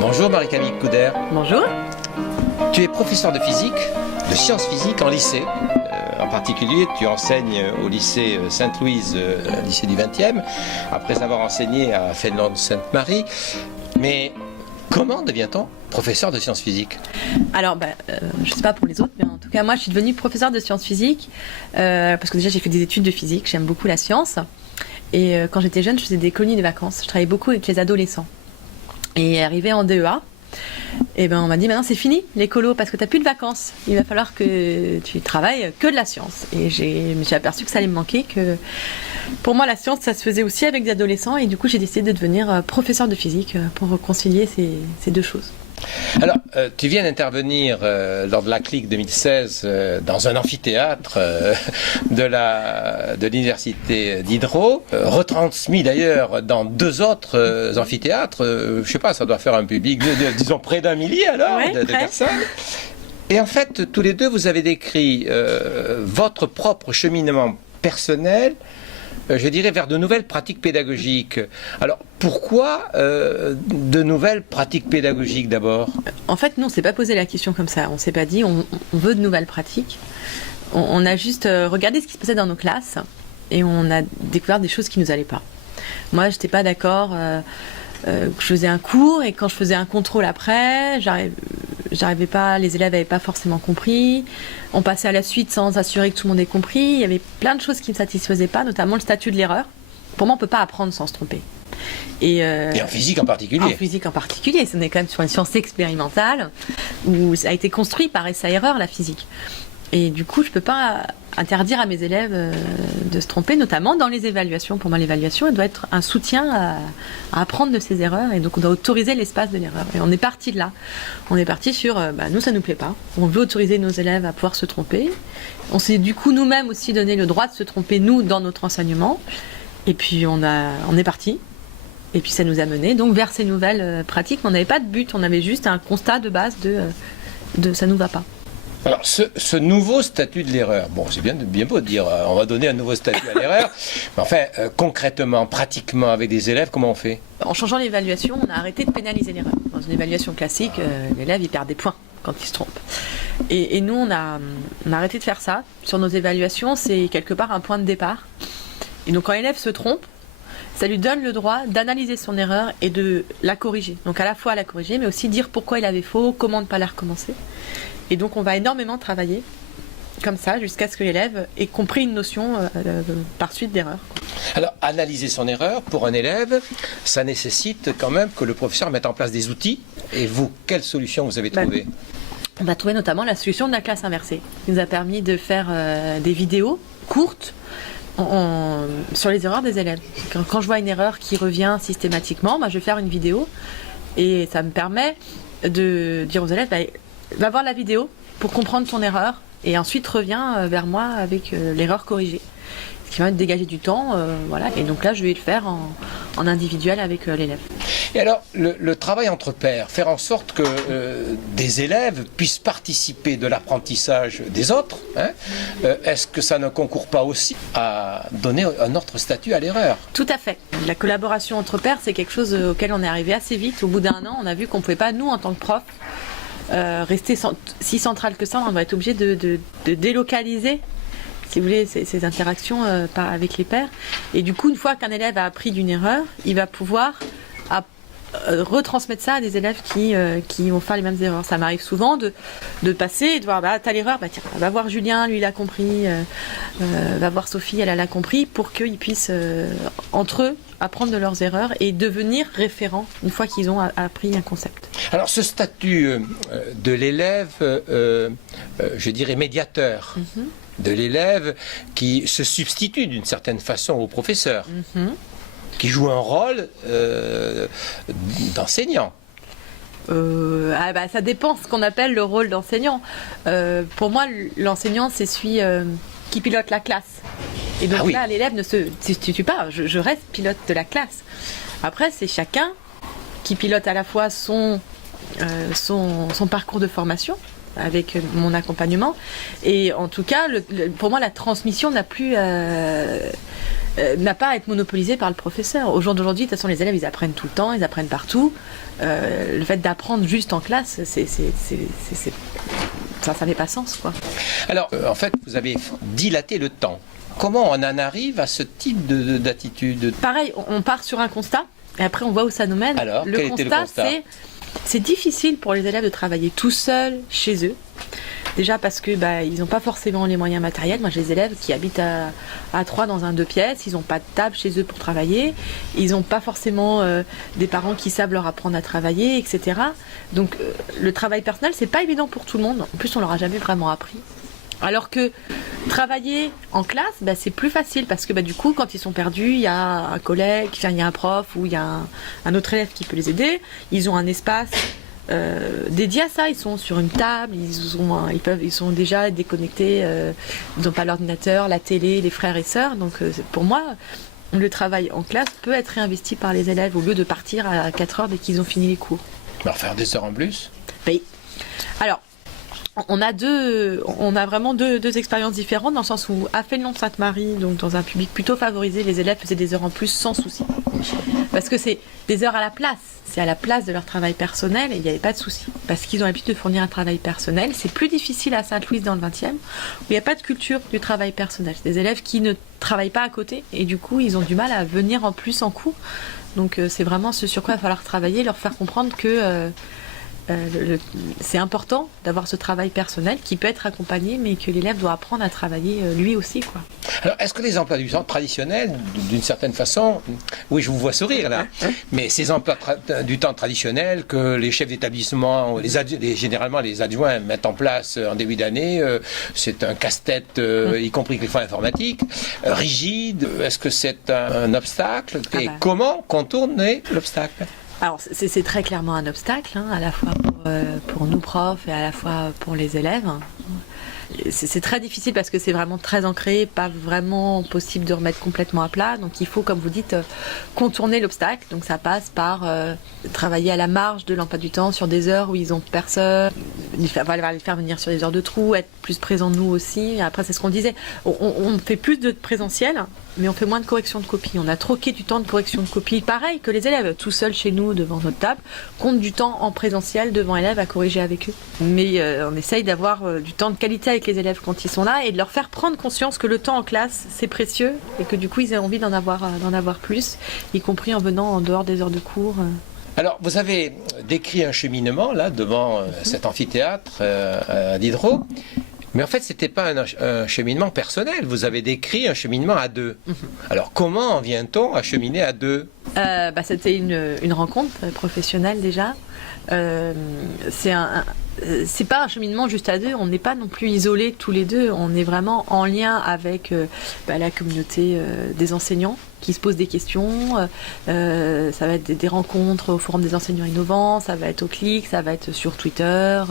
Bonjour Marie-Camille Couder. Bonjour. Tu es professeur de physique, de sciences physiques en lycée. En particulier, tu enseignes au lycée Sainte-Louise, lycée du 20e, après avoir enseigné à Fénelon-Sainte-Marie. Mais comment devient-on professeur de sciences physiques? Alors, je ne sais pas pour les autres, mais en tout cas, moi, je suis devenue professeure de sciences physiques parce que déjà, j'ai fait des études de physique, j'aime beaucoup la science. Et quand j'étais jeune, je faisais des colonies de vacances. Je travaillais beaucoup avec les adolescents. Et arrivé en DEA, et on m'a dit maintenant c'est fini l'écolo parce que tu n'as plus de vacances. Il va falloir que tu travailles que de la science. Et je me suis aperçue que ça allait me manquer, que pour moi la science ça se faisait aussi avec des adolescents. Et du coup j'ai décidé de devenir professeur de physique pour réconcilier ces deux choses. Alors, tu viens d'intervenir lors de la CLIC 2016 dans un amphithéâtre de l'université Diderot, retransmis d'ailleurs dans deux autres amphithéâtres. Je ne sais pas, ça doit faire un public disons près d'un millier alors, ouais, de personnes. Et en fait, tous les deux, vous avez décrit votre propre cheminement personnel, je dirais, vers de nouvelles pratiques pédagogiques. Alors, pourquoi de nouvelles pratiques pédagogiques d'abord? En fait, nous, on ne s'est pas posé la question comme ça. On ne s'est pas dit, on veut de nouvelles pratiques. On a juste regardé ce qui se passait dans nos classes et on a découvert des choses qui ne nous allaient pas. Moi, je n'étais pas d'accord que je faisais un cours et quand je faisais un contrôle après, j'arrivais pas, les élèves n'avaient pas forcément compris. On passait à la suite sans assurer que tout le monde ait compris. Il y avait plein de choses qui ne me satisfaisaient pas, notamment le statut de l'erreur. Pour moi, on ne peut pas apprendre sans se tromper. Et en physique en particulier. En physique en particulier. On est quand même sur une science expérimentale où ça a été construit par essai-erreur, la physique. Et du coup, je ne peux pas interdire à mes élèves de se tromper, notamment dans les évaluations. Pour moi, l'évaluation, elle doit être un soutien à apprendre de ses erreurs. Et donc, on doit autoriser l'espace de l'erreur. Et on est parti de là. On est parti sur, nous, ça ne nous plaît pas. On veut autoriser nos élèves à pouvoir se tromper. On s'est du coup nous-mêmes aussi donné le droit de se tromper, nous, dans notre enseignement. Et puis, on est parti. Et puis, ça nous a mené donc vers ces nouvelles pratiques. On n'avait pas de but. On avait juste un constat de base de ça ne nous va pas. Alors, ce nouveau statut de l'erreur, bon, c'est bien beau de dire on va donner un nouveau statut à l'erreur, mais enfin, concrètement, pratiquement, avec des élèves, comment on fait? En changeant l'évaluation, on a arrêté de pénaliser l'erreur. Dans une évaluation classique, l'élève, il perd des points quand il se trompe. Et nous, on a arrêté de faire ça. Sur nos évaluations, c'est quelque part un point de départ. Et donc, quand l'élève se trompe, ça lui donne le droit d'analyser son erreur et de la corriger. Donc, à la fois la corriger, mais aussi dire pourquoi il avait faux, comment ne pas la recommencer. Et donc, on va énormément travailler comme ça jusqu'à ce que l'élève ait compris une notion par suite d'erreur. Alors, analyser son erreur, pour un élève, ça nécessite quand même que le professeur mette en place des outils. Et vous, quelle solution vous avez trouvée? On a trouvé notamment la solution de la classe inversée, qui nous a permis de faire des vidéos courtes sur les erreurs des élèves. Quand je vois une erreur qui revient systématiquement, je vais faire une vidéo et ça me permet de dire aux élèves va voir la vidéo pour comprendre ton erreur et ensuite reviens vers moi avec l'erreur corrigée. Ce qui va me dégager du temps, voilà. Et donc là, je vais le faire en individuel avec l'élève. Et alors, le travail entre pairs, faire en sorte que des élèves puissent participer de l'apprentissage des autres, est-ce que ça ne concourt pas aussi à donner un autre statut à l'erreur? Tout à fait. La collaboration entre pairs, c'est quelque chose auquel on est arrivé assez vite. Au bout d'1 an, on a vu qu'on ne pouvait pas, nous, en tant que prof, rester si central que ça. On va être obligé de délocaliser, si vous voulez, ces interactions avec les pairs. Et du coup, une fois qu'un élève a appris d'une erreur, il va pouvoir retransmettre ça à des élèves qui vont faire les mêmes erreurs. Ça m'arrive souvent de passer et de voir, t'as l'erreur, tiens, va voir Julien, lui il a compris, va voir Sophie, elle a compris, pour qu'ils puissent, entre eux, apprendre de leurs erreurs et devenir référents une fois qu'ils ont appris un concept. Alors ce statut de l'élève, je dirais médiateur, de l'élève qui se substitue d'une certaine façon au professeur, qui joue un rôle d'enseignant. Ça dépend ce qu'on appelle le rôle d'enseignant. Pour moi, l'enseignant, c'est celui qui pilote la classe. Et donc là, l'élève ne se substitue pas. Je reste pilote de la classe. Après, c'est chacun qui pilote à la fois son parcours de formation avec mon accompagnement. Et en tout cas, pour moi, la transmission n'a plus n'a pas à être monopolisé par le professeur. Au jour d'aujourd'hui, de toute façon, les élèves, ils apprennent tout le temps, ils apprennent partout. Le fait d'apprendre juste en classe, ça n'avait pas sens, quoi. Alors, en fait, vous avez dilaté le temps. Comment on en arrive à ce type d'attitude? Pareil, on part sur un constat, et après on voit où ça nous mène. Alors, quel était le constat? C'est difficile pour les élèves de travailler tout seuls chez eux. Déjà parce que ils n'ont pas forcément les moyens matériels. Moi j'ai des élèves qui habitent à 3 dans un 2 pièces, ils n'ont pas de table chez eux pour travailler, ils n'ont pas forcément des parents qui savent leur apprendre à travailler, etc. Donc le travail personnel, c'est pas évident pour tout le monde. En plus on leur a jamais vraiment appris. Alors que travailler en classe, c'est plus facile parce que du coup, quand ils sont perdus, il y a un collègue, il y a un prof ou il y a un autre élève qui peut les aider. Ils ont un espace dédié à ça. Ils sont sur une table, ils sont déjà déconnectés. Ils n'ont pas l'ordinateur, la télé, les frères et sœurs. Donc pour moi, le travail en classe peut être réinvesti par les élèves au lieu de partir à 4 heures dès qu'ils ont fini les cours. Leur faire des heures en plus? Alors, on a vraiment deux expériences différentes dans le sens où à Fénelon-Sainte-Marie, donc dans un public plutôt favorisé, les élèves faisaient des heures en plus sans souci. Parce que c'est des heures à la place, c'est à la place de leur travail personnel et il n'y avait pas de souci. Parce qu'ils ont l'habitude de fournir un travail personnel. C'est plus difficile à Sainte-Louise dans le 20e où il n'y a pas de culture du travail personnel. C'est des élèves qui ne travaillent pas à côté et du coup ils ont du mal à venir en plus en cours. Donc c'est vraiment ce sur quoi il va falloir travailler, leur faire comprendre que c'est important d'avoir ce travail personnel qui peut être accompagné, mais que l'élève doit apprendre à travailler lui aussi, quoi. Alors, est-ce que les emplois du temps traditionnels, d'une certaine façon, oui, je vous vois sourire là, mais ces emplois du temps traditionnels que les chefs d'établissement, généralement les adjoints mettent en place en début d'année, c'est un casse-tête, y compris avec les fois informatiques, rigide, est-ce que c'est un obstacle? Et comment contourner l'obstacle? Alors c'est très clairement un obstacle, à la fois pour nous profs et à la fois pour les élèves. C'est très difficile parce que c'est vraiment très ancré, pas vraiment possible de remettre complètement à plat. Donc il faut, comme vous dites, contourner l'obstacle. Donc ça passe par travailler à la marge de l'emploi du temps sur des heures où ils ont personne, les faire venir sur des heures de trou, être plus présents nous aussi. Et après c'est ce qu'on disait, on fait plus de présentiel, mais on fait moins de correction de copie. On a troqué du temps de correction de copie, pareil que les élèves, tout seuls chez nous devant notre table, comptent du temps en présentiel devant élèves à corriger avec eux. Mais on essaye d'avoir du temps de qualité avec les élèves quand ils sont là et de leur faire prendre conscience que le temps en classe c'est précieux et que du coup ils aient envie d'en avoir plus, y compris en venant en dehors des heures de cours. Alors, vous avez décrit un cheminement là devant cet amphithéâtre à Diderot. Mais en fait, ce n'était pas un cheminement personnel. Vous avez décrit un cheminement à deux. Alors, comment en vient-on à cheminer à deux? C'était une rencontre professionnelle déjà. C'est pas un cheminement juste à deux. On n'est pas non plus isolés tous les deux. On est vraiment en lien avec la communauté des enseignants qui se posent des questions. Ça va être des rencontres au Forum des enseignants innovants, ça va être au CLIC, ça va être sur Twitter,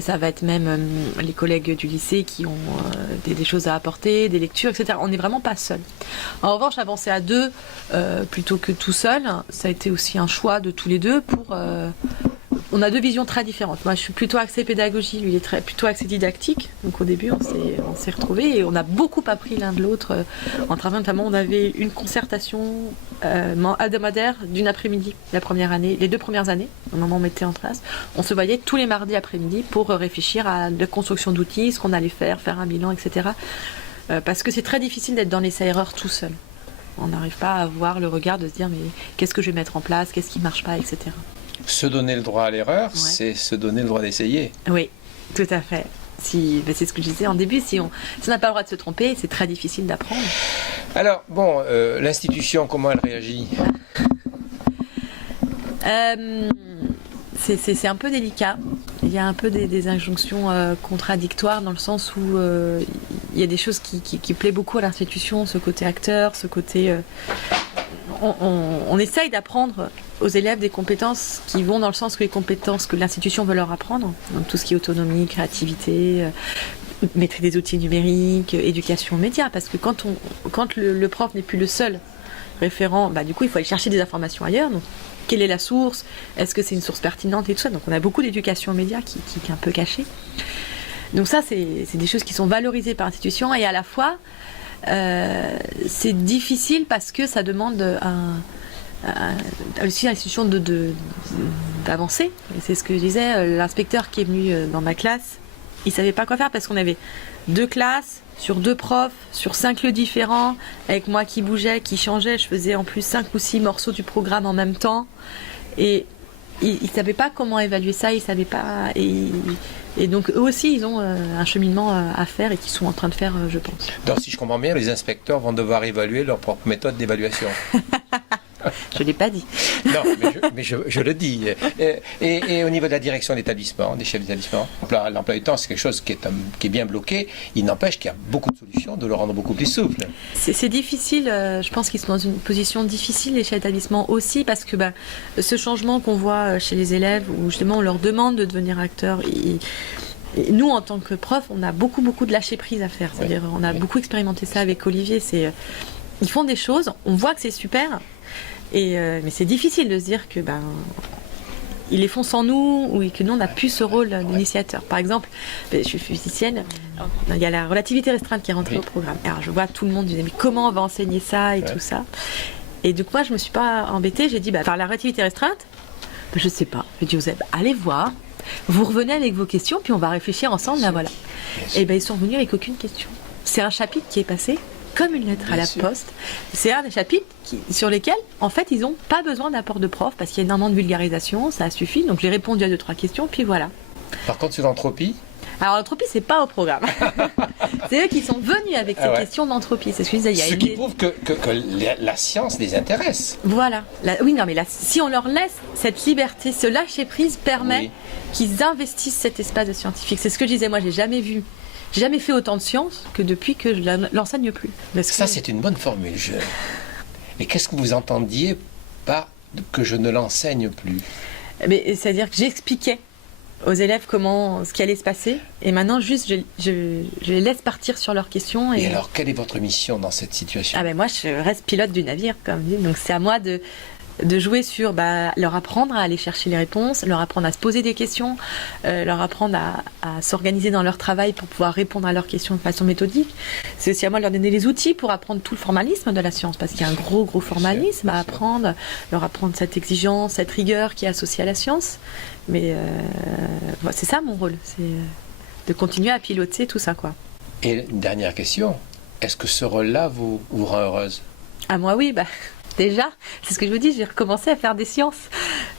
ça va être même les collègues du lycée qui ont des choses à apporter, des lectures, etc. On n'est vraiment pas seul. En revanche, avancer à deux plutôt que tout seul, ça a été aussi un choix de tous les deux pour... On a deux visions très différentes. Moi, je suis plutôt axée pédagogie, lui, il est plutôt axé didactique. Donc au début, on s'est retrouvés et on a beaucoup appris l'un de l'autre. En travaillant notamment, on avait une concertation hebdomadaire d'une après-midi les 2 premières années, au moment où on mettait en place. On se voyait tous les mardis après-midi pour réfléchir à la construction d'outils, ce qu'on allait faire un bilan, etc. Parce que c'est très difficile d'être dans l'essai-erreur tout seul. On n'arrive pas à avoir le regard de se dire mais qu'est-ce que je vais mettre en place, qu'est-ce qui ne marche pas, etc. Se donner le droit à l'erreur, c'est se donner le droit d'essayer. Oui, tout à fait. C'est ce que je disais en début, si on n'a pas le droit de se tromper, c'est très difficile d'apprendre. Alors, l'institution, comment elle réagit? C'est un peu délicat. Il y a un peu des injonctions contradictoires dans le sens où il y a des choses qui plaisent beaucoup à l'institution, ce côté acteur, ce côté... On essaye d'apprendre aux élèves des compétences qui vont dans le sens que les compétences que l'institution veut leur apprendre. Donc tout ce qui est autonomie, créativité, maîtrise des outils numériques, éducation aux médias. Parce que quand le prof n'est plus le seul référent, du coup il faut aller chercher des informations ailleurs. Donc quelle est la source? Est-ce que c'est une source pertinente et tout ça? Donc on a beaucoup d'éducation aux médias qui est un peu cachée. Donc ça c'est des choses qui sont valorisées par l'institution et à la fois c'est difficile parce que ça demande aussi l'institution d'avancer. Et c'est ce que je disais, l'inspecteur qui est venu dans ma classe, il ne savait pas quoi faire parce qu'on avait 2 classes, sur 2 profs, sur 5 lieux différents, avec moi qui bougeais, qui changeais. Je faisais en plus 5 ou 6 morceaux du programme en même temps. Et ils ne savaient pas comment évaluer ça, ils savaient pas. Et donc eux aussi, ils ont un cheminement à faire et qu'ils sont en train de faire, je pense. Donc si je comprends bien, les inspecteurs vont devoir évaluer leur propre méthode d'évaluation. Je ne l'ai pas dit. Non, mais je le dis. Et au niveau de la direction d'établissement, des chefs d'établissement, l'emploi du temps, c'est quelque chose qui est bien bloqué. Il n'empêche qu'il y a beaucoup de solutions de le rendre beaucoup plus souple. C'est difficile, je pense qu'ils sont dans une position difficile, les chefs d'établissement aussi, parce que ce changement qu'on voit chez les élèves, où justement on leur demande de devenir acteurs, et nous, en tant que prof, on a beaucoup de lâcher prise à faire. C'est-à-dire, on a beaucoup expérimenté ça avec Olivier. Ils font des choses, on voit que c'est super. Mais c'est difficile de se dire que ils les font sans nous ou que nous on n'a plus ce rôle d'initiateur. Par exemple, je suis physicienne, il y a la relativité restreinte qui est rentrée au programme. Alors je vois tout le monde dire mais comment on va enseigner ça et tout ça. Et donc moi je me suis pas embêtée, j'ai dit par la relativité restreinte, je sais pas. J'ai dit aux élèves allez voir, vous revenez avec vos questions puis on va réfléchir ensemble là voilà. Et ils sont revenus avec aucune question. C'est un chapitre qui est passé comme une lettre à la poste. C'est un des chapitres sur lesquels, en fait, ils n'ont pas besoin d'apport de prof parce qu'il y a énormément de vulgarisation, ça suffit. Donc j'ai répondu à 2-3 questions, puis voilà. Par contre, sur l'entropie, alors l'entropie, c'est pas au programme. C'est eux qui sont venus avec ces questions d'entropie. C'est ce que je disais. Ce qui prouve que la science les intéresse. Voilà. Oui, non, mais si on leur laisse cette liberté, ce lâcher prise permet qu'ils investissent cet espace de scientifique. C'est ce que je disais. Moi, j'ai jamais fait autant de science que depuis que je l'enseigne plus. Ça, c'est une bonne formule. Mais qu'est-ce que vous entendiez par que je ne l'enseigne plus? C'est-à-dire que j'expliquais aux élèves ce qui allait se passer, et maintenant juste je les laisse partir sur leurs questions. Et alors, quelle est votre mission dans cette situation? Moi, je reste pilote du navire, comme dit, donc c'est à moi de jouer sur leur apprendre à aller chercher les réponses, leur apprendre à se poser des questions, leur apprendre à s'organiser dans leur travail pour pouvoir répondre à leurs questions de façon méthodique. C'est aussi à moi de leur donner les outils pour apprendre tout le formalisme de la science, parce qu'il y a un gros formalisme à apprendre, leur apprendre cette exigence, cette rigueur qui est associée à la science. Mais c'est ça mon rôle, c'est de continuer à piloter tout ça, quoi. Et une dernière question, est-ce que ce rôle-là vous rend heureuse? Ah moi oui, déjà, c'est ce que je vous dis, j'ai recommencé à faire des sciences.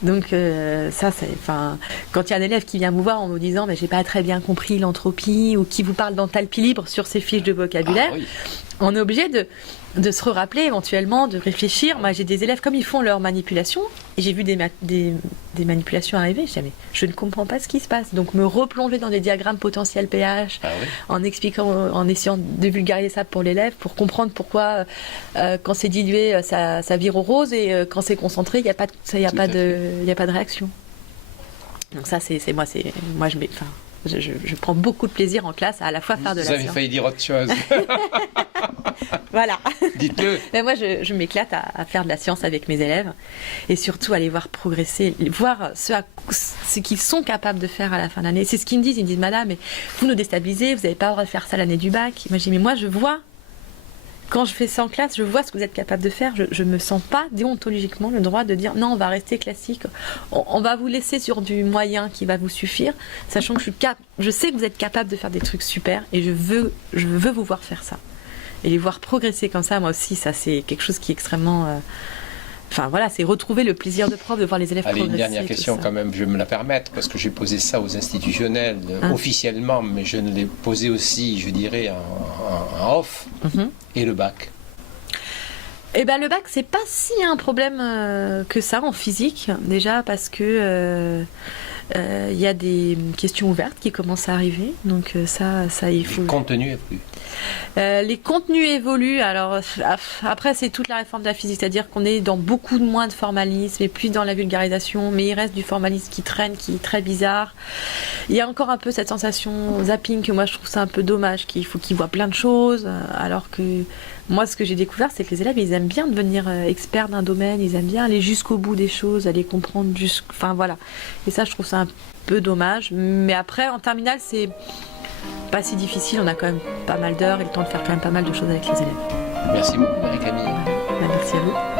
Donc quand il y a un élève qui vient vous voir en vous disant j'ai pas très bien compris l'entropie, ou qui vous parle d'enthalpie libre sur ses fiches de vocabulaire, on est obligé de se rappeler éventuellement, de réfléchir. Moi j'ai des élèves, comme ils font leur manipulation, et j'ai vu des manipulations arriver, je dis je ne comprends pas ce qui se passe. Donc me replonger dans des diagrammes potentiels pH, en expliquant, en essayant de vulgariser ça pour l'élève, pour comprendre pourquoi quand c'est dilué ça vire au rose, et quand c'est concentré il n'y a pas de réaction. Donc ça je prends beaucoup de plaisir en classe à la fois faire de la science. Vous avez failli dire autre chose. Voilà. Dites-le. Mais moi, je m'éclate à faire de la science avec mes élèves, et surtout aller voir progresser, voir ce qu'ils sont capables de faire à la fin de l'année. C'est ce qu'ils me disent. Ils me disent madame, mais vous nous déstabilisez, vous n'avez pas le droit de faire ça l'année du bac. Moi, je dis mais moi, je vois. Quand je fais ça en classe, je vois ce que vous êtes capable de faire. Je ne me sens pas déontologiquement le droit de dire non, on va rester classique. On va vous laisser sur du moyen qui va vous suffire, sachant que je sais que vous êtes capable de faire des trucs super, et je veux vous voir faire ça. Et les voir progresser comme ça, moi aussi, ça c'est quelque chose qui est extrêmement... c'est retrouver le plaisir de prof, de voir les élèves progresser. Une dernière question quand même, je vais me la permettre, parce que j'ai posé ça aux institutionnels officiellement, mais je l'ai posé aussi, je dirais, en off. Et le bac? Le bac, c'est pas si un problème que ça en physique, déjà parce que il y a des questions ouvertes qui commencent à arriver, donc ça il faut... Le contenu évolue. Les contenus évoluent. Alors après, c'est toute la réforme de la physique, c'est-à-dire qu'on est dans beaucoup moins de formalisme et plus dans la vulgarisation, mais il reste du formalisme qui traîne, qui est très bizarre. Il y a encore un peu cette sensation zapping que moi je trouve ça un peu dommage, qu'il faut qu'ils voient plein de choses, alors que moi ce que j'ai découvert, c'est que les élèves ils aiment bien devenir experts d'un domaine, ils aiment bien aller jusqu'au bout des choses, aller comprendre et ça je trouve ça un peu dommage. Mais après en terminale, pas si difficile, on a quand même pas mal d'heures et le temps de faire quand même pas mal de choses avec les élèves. Merci beaucoup Marie-Camille. Merci à vous.